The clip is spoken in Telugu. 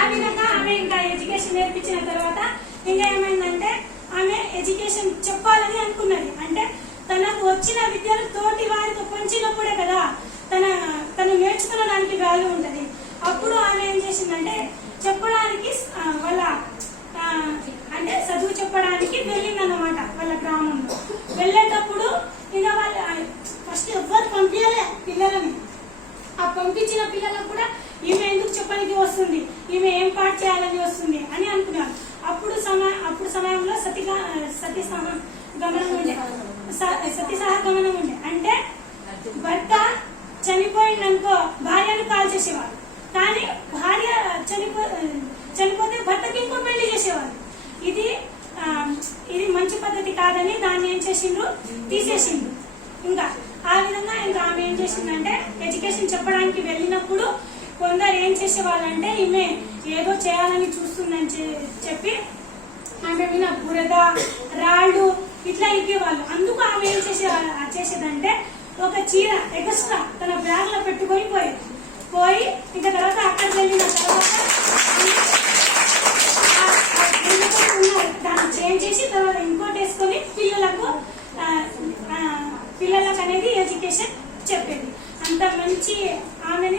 ఆ విధంగా ఆమె ఇంకా ఎడ్యుకేషన్ నేర్పించిన తర్వాత ఇంకా ఏమైందంటే ఆమె ఎడ్యుకేషన్ చెప్పాలని అనుకున్నది. అంటే తనకు వచ్చిన విద్యను తోటి వారితో పంచినప్పుడే కదా తను నేర్చుకునడానికి వాల్యూ ఉంటది. అప్పుడు ఆమె ఏం చేసిందంటే చెప్పడానికి వాళ్ళ అంటే చదువు చెప్పడానికి వెళ్ళిందన్నమాట. వాళ్ళ గ్రామంలో వెళ్ళేటప్పుడు ఇంకా వాళ్ళు ఫస్ట్ ఎవ్వరు పంపించలే పిల్లలని. ఆ పంపించిన పిల్లలకు కూడా ఈమె ఎందుకు చెప్పడానికి వస్తుంది, ఈమె ఏం పాటు చేయాలని వస్తుంది అని అనుకున్నారు. అప్పుడు సమయంలో సతీ సహగమనం ఉండే. అంటే భర్త చనిపోయిందనుకో భార్యను కాల్ చేసేవారు, కానీ భార్య చనిపోతే భర్తకి ఇంకో పెళ్లి చేసేవారు. ఇది మంచి పద్ధతి కాదని దాన్ని ఏం చేసిండ్రు, తీసేసిండ్రు. ఇంకా ఆ విధంగా ఇంకా ఆమె ఏం చేసిందంటే ఎడ్యుకేషన్ చెప్పడానికి వెళ్ళినప్పుడు కొందరు ఏం చేసేవాళ్ళంటే ఈమె ఏదో చేయాలని చూస్తుందని చెప్పి ఆమె మీద బురద రాళ్ళు ఇట్లా ఇప్పేవాళ్ళు. అందుకు ఆమె ఏం చేసేదంటే ఒక చీర ఎక్స్ట్రా తన బ్యాగ్ లో పెట్టుకొని పోయి ఇంకా తర్వాత అక్కడికి వెళ్ళిన తర్వాత దాన్ని చేంజ్ చేసి తర్వాత ఇంకోటి వేసుకొని పిల్లలకు అనేది ఎడ్యుకేషన్ చెప్పేది. అంత మంచి ఆమెని